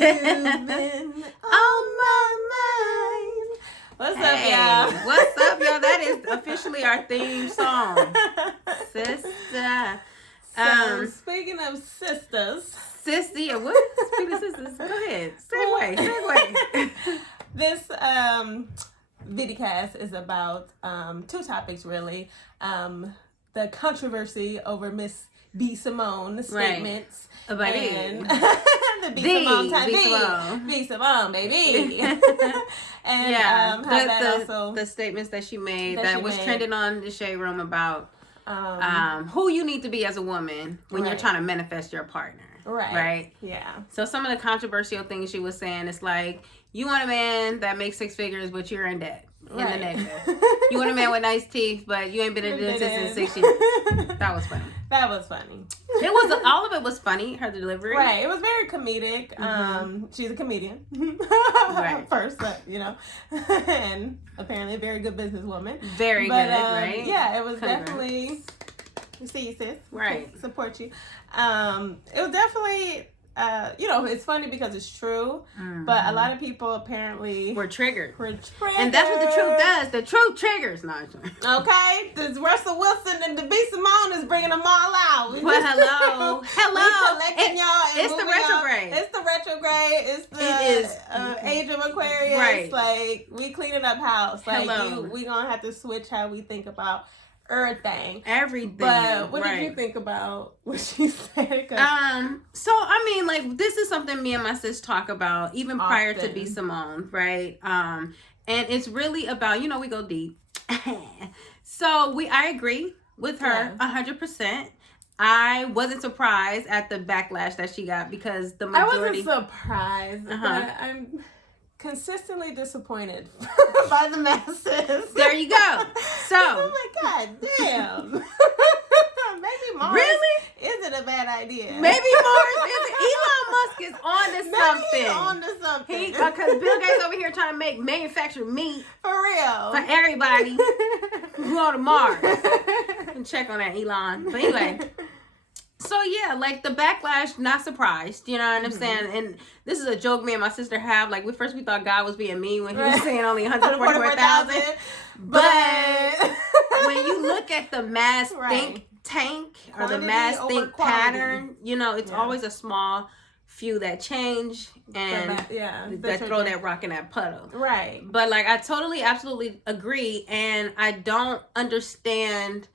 been on my mind. What's up, y'all? What's up, y'all? That is officially our theme song. Sister. So, speaking of sisters. Sissy, what? Speaking of sisters, go ahead. Segue. This vidcast is about two topics, really. The controversy over Miss B. Simone statements. Right. And the B. Simone type B. Simone, baby. And how that also... The statements that she made that was trending on the Shade Room about who you need to be as a woman when you're trying to manifest your partner. Right? Yeah. So some of the controversial things she was saying, it's like, you want a man that makes six figures, but you're in debt. In the negative. You want a man with nice teeth, but you ain't been a dentist in 6 years. That was funny. It was, all of it was funny, her delivery. Right. It was very comedic. She's a comedian. First, and apparently a very good businesswoman. Very good, right? Yeah, it was definitely... We see you, sis. Right. Support you. It was definitely... it's funny because it's true, but a lot of people apparently were triggered. And that's what the truth does. The truth triggers. No, okay? This Russell Wilson and the B. Simone is bringing them all out. Well, hello. It's the retrograde. It's the retrograde. It's the age of Aquarius. Right. Like, we cleaning up house. Like, we gonna have to switch how we think about everything. But what did you think about what she said? So I mean, like, this is something me and my sis talk about even prior to B. Simone, right? And it's really about, we go deep. So I agree with her 100%. I wasn't surprised at the backlash that she got because the majority... I wasn't surprised, but I'm consistently disappointed by the masses. There you go. So I'm like, God damn. Maybe Mars isn't a bad idea. Maybe Mars isn't. Elon Musk is on to something. Maybe he's on to something. Because Bill Gates over here trying to manufacture meat for real for everybody who go to Mars. And check on that, Elon. But anyway. So yeah, like the backlash, not surprised, you know what I'm saying? And this is a joke me and my sister have. Like, we thought God was being mean when he was saying only 144,000. But when you look at the mass think tank or the mass think pattern, it's always a small few that change and that throw that rock in that puddle. Right. But like, I totally, absolutely agree. And I don't understand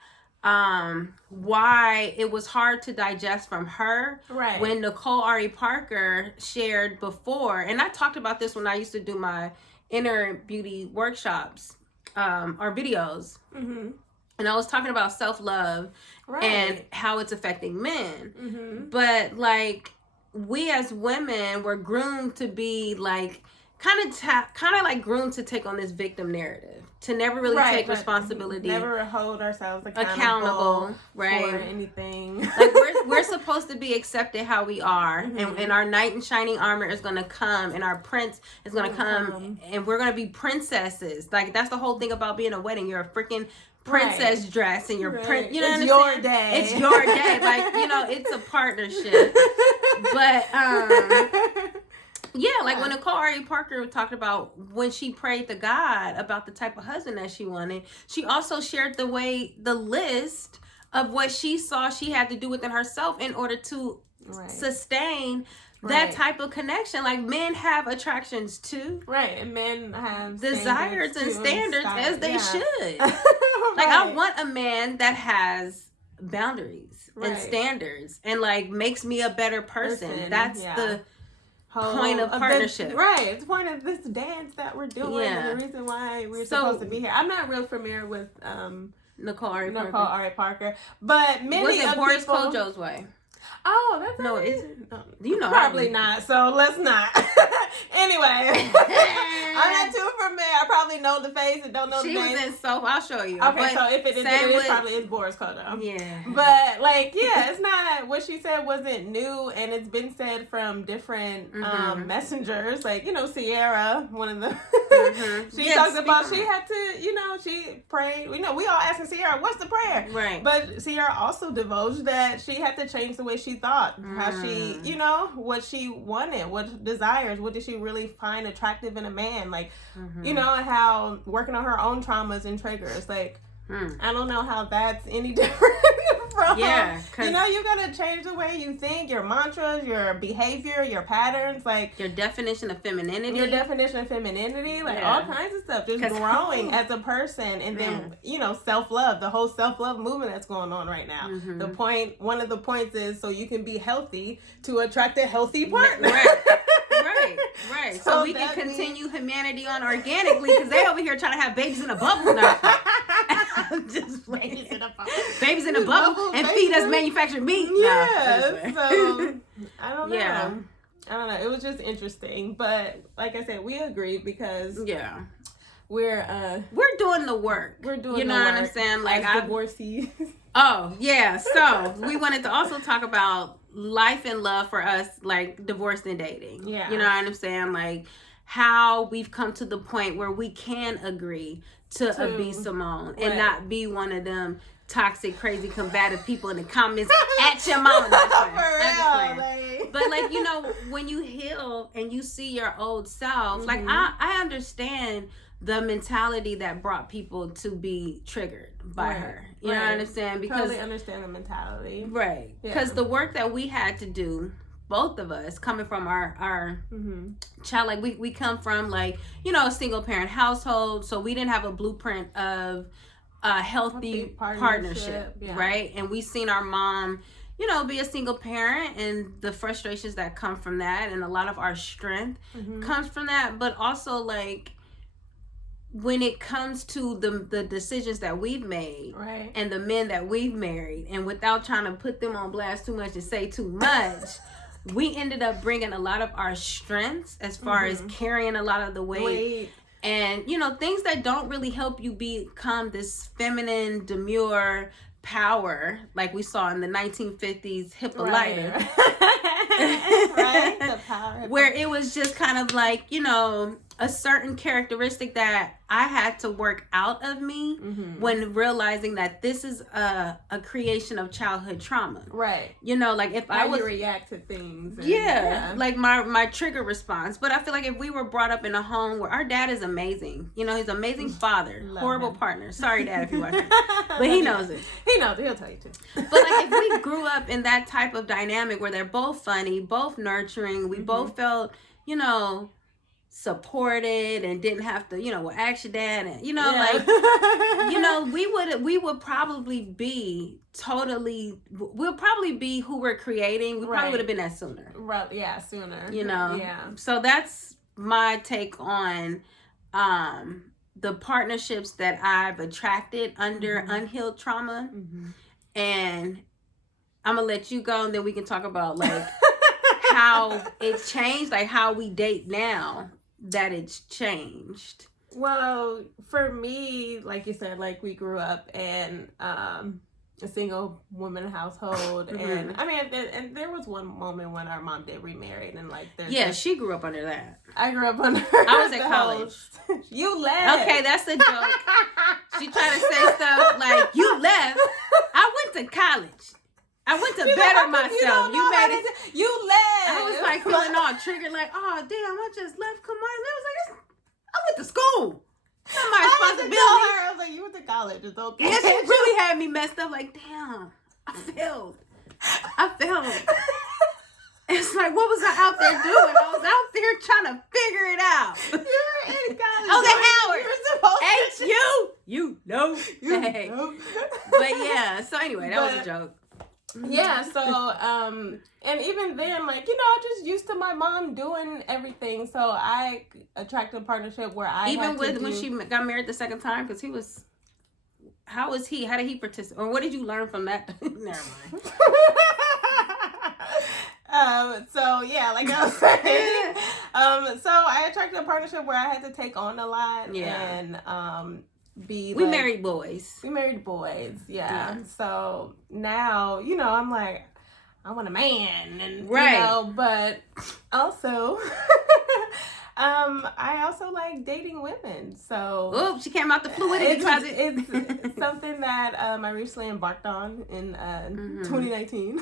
why it was hard to digest from her when Nicole Ari Parker shared before. And I talked about this when I used to do my inner beauty workshops or videos. And I was talking about self-love and how it's affecting men. But like, we as women were groomed to be like kind of like groomed to take on this victim narrative, to never really take responsibility, never hold ourselves accountable for anything. Like, we're supposed to be accepted how we are, and our knight in shining armor is going to come, and our prince is going to come, and we're going to be princesses. Like, that's the whole thing about being a wedding. You're a freaking princess dress, and you're prince. You know what I'm saying? It's your day. It's your day. Like, it's a partnership. But yeah, like when Nicole Ari Parker talked about when she prayed to God about the type of husband that she wanted, she also shared the list of what she saw she had to do within herself in order to sustain that type of connection. Like, men have attractions too. Right, and men have desires and standards as they should. Like, I want a man that has boundaries and standards and like makes me a better person. That's the point of partnership. It's the point of this dance that we're doing and the reason why we're supposed to be here. I'm not real familiar with Nicole Ari Parker, but many of Boris people... Kojo's way. Oh, that's no, is it? Do you know? Probably not. So let's not. Anyway, I'm not too familiar. I probably know the face and don't know the name. She was in Soap. I'll show you. Okay, but so if it is probably it's Boris Kodjoe. Yeah. But like, yeah, it's not what she said wasn't new, and it's been said from different messengers. Like, you know, Sierra, one of the she talked about she had to, you know, she prayed. You know, we all asking Sierra, what's the prayer? Right. But Sierra also divulged that she had to change the way she thought, how she, you know, what she wanted, what desires, what did she really find attractive in a man, like, you know, and how working on her own traumas and triggers, like, I don't know how that's any different from, you know, you gotta change the way you think, your mantras, your behavior, your patterns, like your definition of femininity, like all kinds of stuff, just growing as a person, and then you know, self-love, the whole self-love movement that's going on right now. One of the points is so you can be healthy to attract a healthy partner. Right. So we can continue humanity on organically, because they over here trying to have babies in a bubble now. Just babies in a bubble and feed us manufactured meat. Yeah. So I don't know. Yeah. I don't know. It was just interesting, but like I said, we agreed because we're doing the work. We're doing. You know what I'm saying? Like divorcees. Oh yeah. So we wanted to also talk about life and love for us, like divorce and dating. Yeah. You know what I'm saying? Like how we've come to the point where we can agree to be Simone and not be one of them toxic, crazy, combative people in the comments at your mama. But like, you know, when you heal and you see your old self, like I understand the mentality that brought people to be triggered by her. You know what I'm saying? Because totally understand the mentality. Right. Because the work that we had to do, both of us, coming from our child, like we come from, like, you know, a single parent household, so we didn't have a blueprint of a healthy partnership, right? And we seen our mom, you know, be a single parent, and the frustrations that come from that, and a lot of our strength comes from that. But also, like, when it comes to the decisions that we've made, and the men that we've married, and without trying to put them on blast too much and say too much, we ended up bringing a lot of our strengths as far as carrying a lot of the weight. And, you know, things that don't really help you become this feminine, demure power like we saw in the 1950s Hippolyta. The power. Where it was just kind of like, you know, a certain characteristic that I had to work out of me when realizing that this is a creation of childhood trauma. Right. You know, like if I would react to things. And, like my trigger response. But I feel like if we were brought up in a home where our dad is amazing, you know, he's an amazing father, horrible partner. Sorry, Dad, if you watch it. But he knows it. He knows it. He'll tell you too. But like if we grew up in that type of dynamic where they're both funny, both nurturing, we both felt, you know, supported and didn't have to, you know, well, ask your dad, and you know, like, you know, we would probably be we'll probably be who we're creating. We probably would have been that sooner. Right. Yeah, sooner. You know. Yeah. So that's my take on the partnerships that I've attracted under unhealed trauma. And I'm gonna let you go, and then we can talk about like how it's changed, like how we date now that it's changed. Well, for me, like you said, like we grew up in a single woman household, and I mean, and there was one moment when our mom did remarry, and like she grew up under that. I grew up under. I was at college. You left. Okay, that's a joke. She tried to say stuff like you left. I went to college. I went to better myself. You made it. You left. I was like feeling all triggered, like, oh damn, I just left. Come on, I was like, I went to school. That's my responsibility. I was like, you went to college. It's okay. Yeah, she really had me messed up. Like, damn, I failed. It's like, what was I out there doing? I was out there trying to figure it out. You were in college. I was at Howard. You were supposed to. You know. But yeah, so anyway, that was a joke. Yeah, so and even then, like, you know, I just used to my mom doing everything, so I attracted a partnership where I when she got married the second time, because how did he participate, or what did you learn from that? Never mind. So yeah, like I was saying, So I attracted a partnership where I had to take on a lot and we married boys. We married boys, yeah. So now, you know, I'm like, I want a man, and you know, but also I also like dating women. So she came out the fluidity closet. It's something that I recently embarked on in 2019 in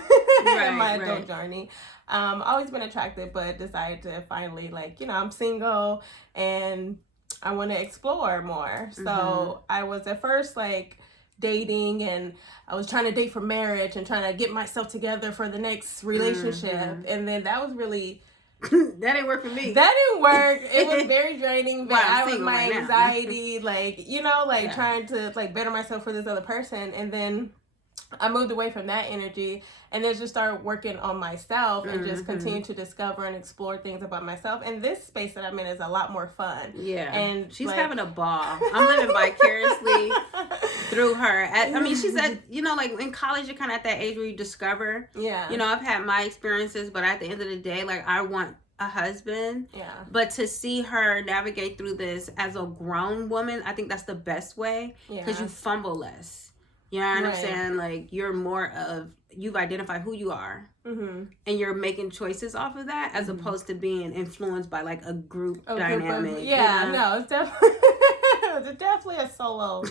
my adult journey. Always been attracted, but decided to finally, like, you know, I'm single and I want to explore more. So I was at first like dating, and I was trying to date for marriage and trying to get myself together for the next relationship. And then that was really that didn't work for me. That didn't work. It was very draining. But I was my anxiety, like, you know, like trying to like better myself for this other person. And then I moved away from that energy and then just started working on myself and just continue to discover and explore things about myself. And this space that I'm in is a lot more fun. Yeah. And she's having a ball. I'm living vicariously through her. I mean, she's at, you know, like in college, you're kind of at that age where you discover. Yeah. You know, I've had my experiences, but at the end of the day, like, I want a husband. Yeah. But to see her navigate through this as a grown woman, I think that's the best way, because you fumble less. You know what I'm saying? Like, you're more of, you've identified who you are, and you're making choices off of that, as opposed to being influenced by like a group dynamic. Yeah, you know? No, it's definitely a solo.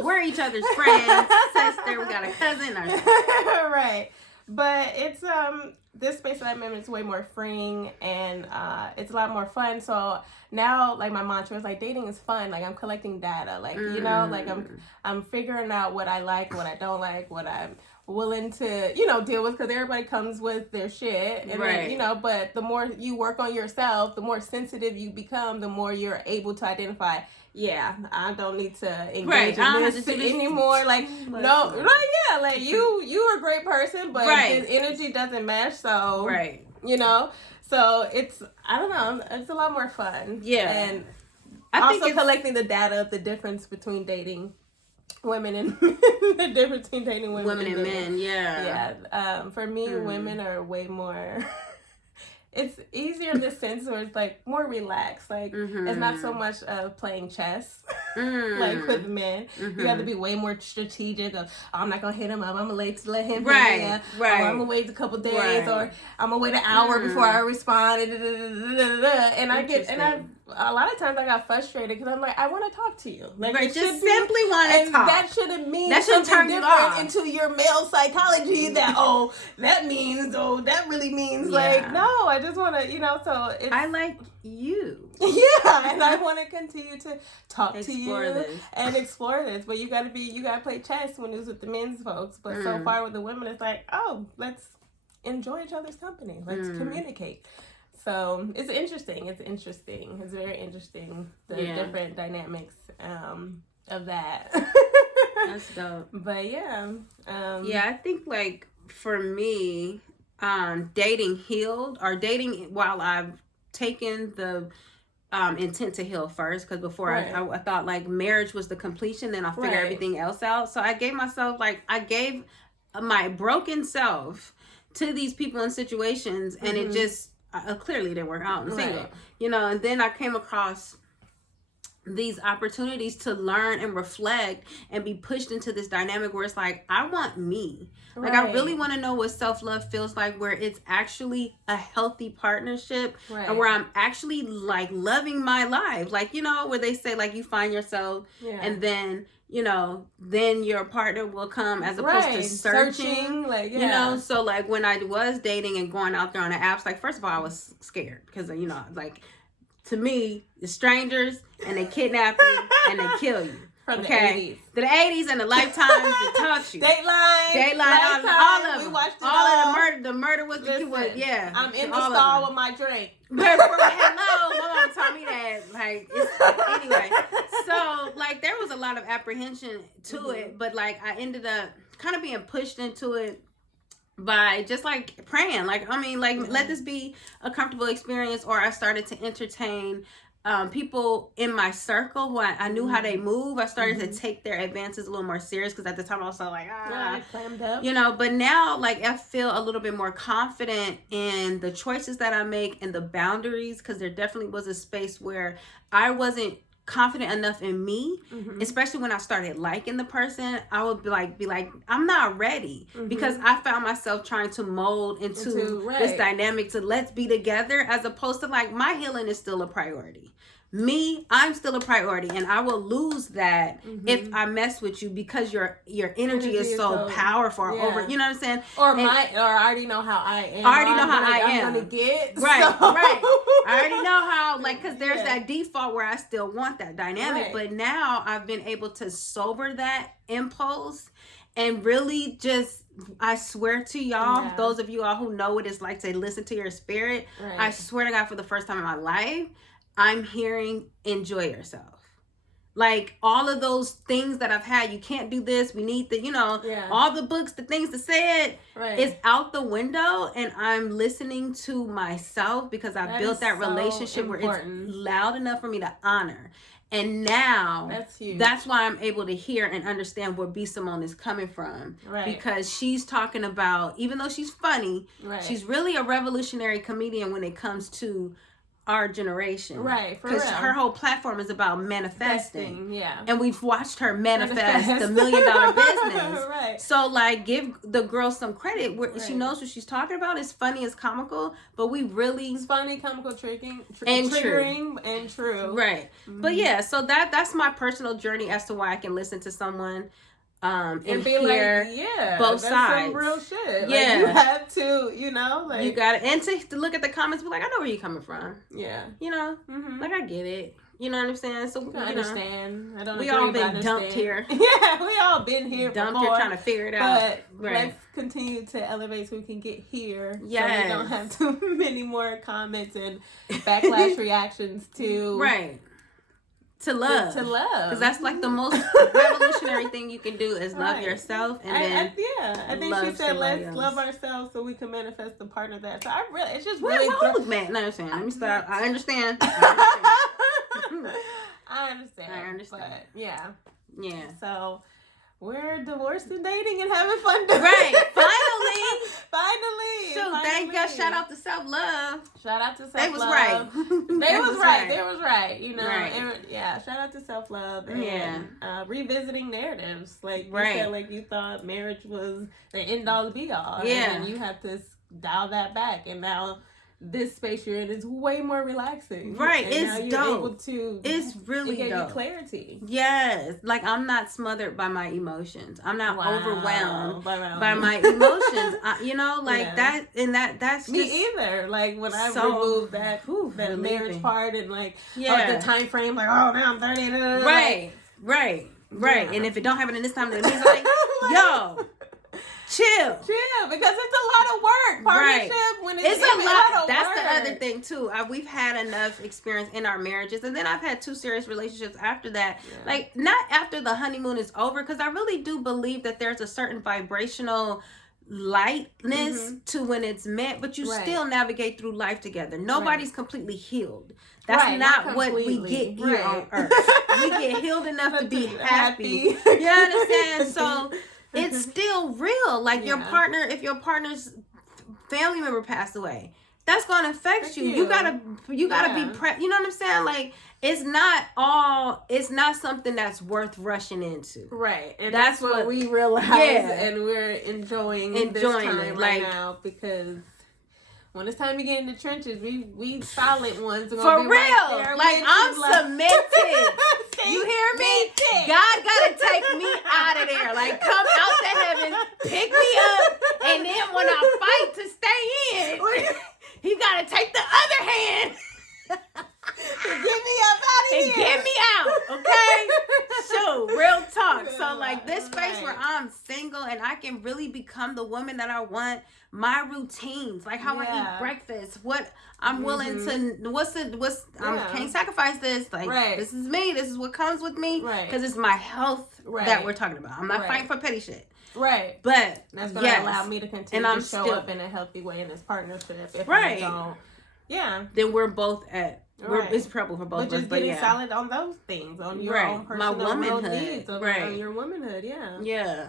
We're each other's friends, sister. We got a cousin. Right, but it's this space that I'm in is way more freeing, and it's a lot more fun. So now, like, my mantra is like, dating is fun. Like, I'm collecting data. Like, you know, like I'm figuring out what I like, what I don't like, what I'm willing to, you know, deal with, because everybody comes with their shit. And then, you know, but the more you work on yourself, the more sensitive you become, the more you're able to identify, I don't need to engage in this anymore. Like, no, like, you're a great person, but the energy doesn't match. So, you know, so it's, I don't know, it's a lot more fun. Yeah. And I think collecting the data of the difference between dating women and the difference between dating women and men. Yeah. For me, women are way more it's easier in the sense where it's like more relaxed. Like, it's not so much of playing chess like with men. You have to be way more strategic of, I'm not gonna hit him up, I'm gonna let him hit me. I'm gonna wait a couple days, or I'm gonna wait an hour before I respond. And a lot of times I got frustrated because I'm like, I want to talk to you. Like, just simply want to talk. That shouldn't mean something different into your male psychology. That means, that really means, like, no, I just want to, you know, so it's... I like you. And I want to continue to talk to you and explore this. But you got to play chess when it's with the men's folks. But so far with the women, it's like, let's enjoy each other's company. Let's communicate. So it's interesting. It's very interesting, the different dynamics of that. That's dope. But I think, like, for me, dating healed, or dating while I've taken the intent to heal first, because before I thought like marriage was the completion, then I'll figure everything else out. So I gave myself, like, I gave my broken self to these people and situations, and it just clearly didn't work out in single, you know. And then I came across these opportunities to learn and reflect and be pushed into this dynamic where it's like, I want me. Like, I really want to know what self-love feels like, where it's actually a healthy partnership and where I'm actually, like, loving my life. Like, you know, where they say, like, you find yourself and then, you know, then your partner will come, as opposed to searching. Like, you know, so, like, when I was dating and going out there on the apps, like, first of all, I was scared because, you know, like, to me, the strangers, and they kidnap you and they kill you. From the 80s. The 80s and the Lifetimes that taught you. Dateline, all of them. We watched it all of the murder. The murder was I'm in the stall with my drink. But hello, my mom taught me that. Like, anyway. So, like, there was a lot of apprehension to it, but, like, I ended up kind of being pushed into it by just, like, praying. Like, I mean, like, let this be a comfortable experience. Or I started to entertain people in my circle who I knew how they move, I started to take their advances a little more serious, because at the time I was so like, clammed up. you know, but now like I feel a little bit more confident in the choices that I make and the boundaries, because there definitely was a space where I wasn't confident enough in me, especially when I started liking the person. I would be like I'm not ready, because I found myself trying to mold into this dynamic to let's be together, as opposed to like my healing is still a priority. I'm still a priority, and I will lose that if I mess with you, because your energy is so powerful over, you know what I'm saying? Or I already know how I am. I already know how I'm gonna get. Right, right. I already know how, like, because there's that default where I still want that dynamic, but now I've been able to sober that impulse and really just, I swear to y'all, those of you all who know what it's like to listen to your spirit, I swear to God, for the first time in my life, I'm hearing enjoy yourself. Like all of those things that I've had, you can't do this, we need the, you know, all the books, the things to say it, is out the window, and I'm listening to myself, because I built that relationship where it's loud enough for me to honor. And now that's why I'm able to hear and understand where B. Simone is coming from. Because she's talking about, even though she's funny, she's really a revolutionary comedian when it comes to our generation, because her whole platform is about manifesting, and we've watched her manifest the $1 million business, so like give the girl some credit where she knows what she's talking about. It's funny, it's comical, but we really, it's funny, comical, triggering and true, but yeah, so that's my personal journey as to why I can listen to someone and be hear both sides. Some real shit. Like, you have to, you know, like, you got it, and to look at the comments, be like, I know where you're coming from. You know, like, I get it. You know what I'm saying? So I understand. I don't. We all been dumped here. We all been here. Dumped here trying to figure it out. But let's continue to elevate so we can get here. So we don't have too many more comments and backlash reactions to to love, because that's like the most revolutionary thing you can do is love yourself, and then I think she said let's love ourselves so we can manifest the partner that. So I really, it's just really man. No, I'm saying, let me start. I understand. I understand. But yeah. So we're divorced and dating and having fun. Finally. So thank God. Shout out to self-love. Shout out to self-love. They was right. They was right. You know. And, shout out to self-love and revisiting narratives. Like you said, like you thought marriage was the end all be all. And you have to dial that back, and now this space you're in is way more relaxing. And it's now you're dope. Able to, it's really it gave dope. You clarity. Yes. Like, I'm not smothered by my emotions. I'm not overwhelmed by my emotions. You know, like that, and that's me just either. Like when I removed that marriage part and like the time frame, like, oh, now I'm 30. Right. And if it don't happen in this time, then it's like, yo, chill, because it's a lot of work. Partnership when it's a lot of that's work. The other thing too. We've had enough experience in our marriages, and then I've had 2 serious relationships after that. Like, not after the honeymoon is over, because I really do believe that there's a certain vibrational lightness to when it's meant, but you still navigate through life together. Nobody's completely healed. That's not what we get here on earth. We get healed enough to be happy. You understand? So it's still real. Like your partner, if your partner's family member passed away, that's going to affect you. You gotta be you know what I'm saying? Like, it's not something that's worth rushing into. And that's what we realize, and we're enjoying this time right now, because when it's time to get in the trenches, we silent ones are gonna for be real. right there. Like, I'm cemented. You hear me? God gotta take me out of there. Like, come out to heaven, pick me up, and then when I fight to stay in, he gotta take the other hand. Get me up out of here. Get me out, okay? So, real talk. So, like, this space where I'm single and I can really become the woman that I want, my routines, like how I eat breakfast, what I'm willing to, can't sacrifice this. Like, this is me. This is what comes with me. Because it's my health that we're talking about. I'm not fighting for petty shit. But that's going to allow me to continue to show up in a healthy way in this partnership if I don't then we're both at. Right. It's trouble for both of us. Just getting solid on those things, on your own personal my womanhood, needs, on your womanhood. Yeah,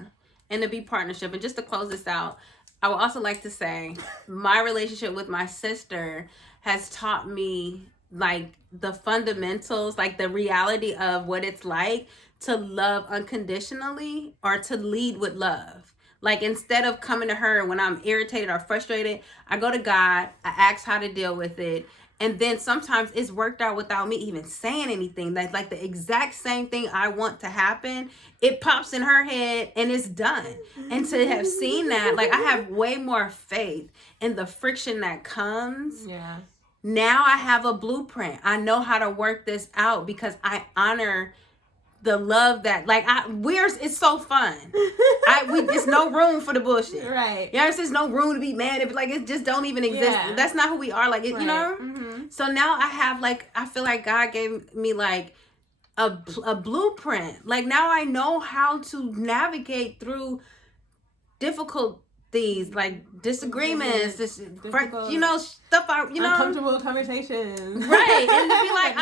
and to be partnership. And just to close this out, I would also like to say my relationship with my sister has taught me like the fundamentals, like the reality of what it's like to love unconditionally or to lead with love. Like, instead of coming to her when I'm irritated or frustrated, I go to God, I ask how to deal with it. And then sometimes it's worked out without me even saying anything. That's like the exact same thing I want to happen. It pops in her head and it's done. And to have seen that, like, I have way more faith in the friction that comes. Yeah. Now I have a blueprint. I know how to work this out because I honor the love that, like, it's so fun. It's no room for the bullshit. Right. Yeah, there's no room to be mad if, like, it just don't even exist. Yeah. That's not who we are. Like, you know? Mm-hmm. So now I have, like, I feel like God gave me, like, a blueprint. Like, now I know how to navigate through difficult things, like disagreements, stuff uncomfortable conversations, right? And to be like,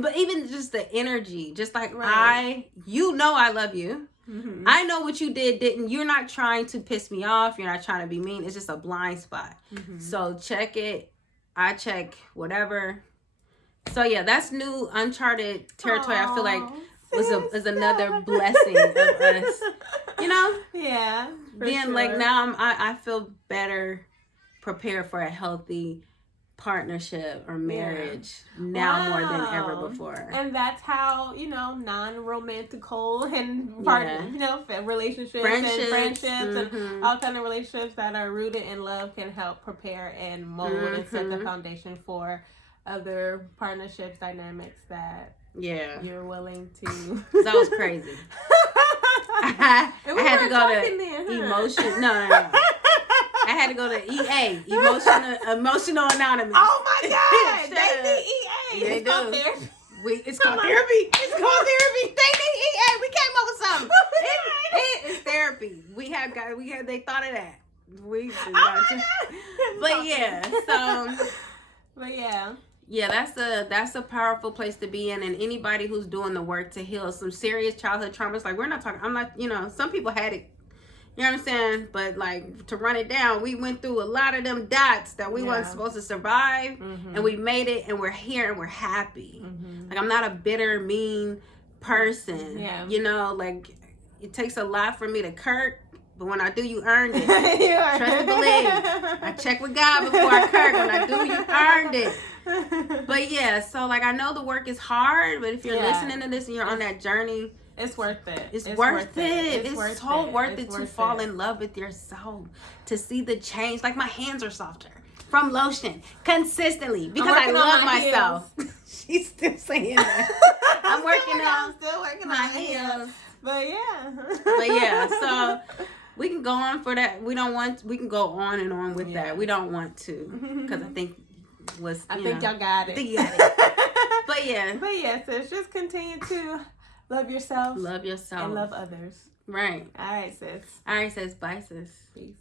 but even just the energy, just like I love you. Mm-hmm. I know what you didn't. You're not trying to piss me off. You're not trying to be mean. It's just a blind spot. Mm-hmm. So check it. I check whatever. So yeah, that's new uncharted territory. Aww. I feel like was another blessing of us, you know? Yeah. Being like, now I feel better prepared for a healthy partnership or marriage now more than ever before. And that's how, non-romantical and relationships and friendships and all kind of relationships that are rooted in love can help prepare and mold and set the foundation for other partnerships, dynamics that you're willing to. That was crazy. I had to go to emotion. No. I had to go to EA, Emotional Anonymous. Oh my God, they need EA. Yeah, they do. It's called therapy. It's called therapy. They need EA. We came up with something. It's therapy. They thought of that. But yeah, that's a powerful place to be in, and anybody who's doing the work to heal some serious childhood traumas. Like, I'm not, some people had it, you know what I'm saying? But like, to run it down, we went through a lot of them dots that we weren't supposed to survive, and we made it, and we're here, and we're happy. Like, I'm not a bitter, mean person. Yeah. Like, it takes a lot for me to kirk. But when I do, you earned it. Trust and believe. I check with God before I kirk. When I do, you earned it. But yeah, so like, I know the work is hard, but if you're listening to this and you're on that journey, it's worth it. It's worth it. It's so worth it to fall in love with yourself, to see the change. Like, my hands are softer from lotion consistently because I love myself. She's still saying that. I'm still working on my heels. But yeah, so we can go on for that. We can go on and on with that. We don't want to, because I think y'all got it. But yeah, sis, just continue to love yourself. And love others. Right. All right, sis. Bye, sis. Peace.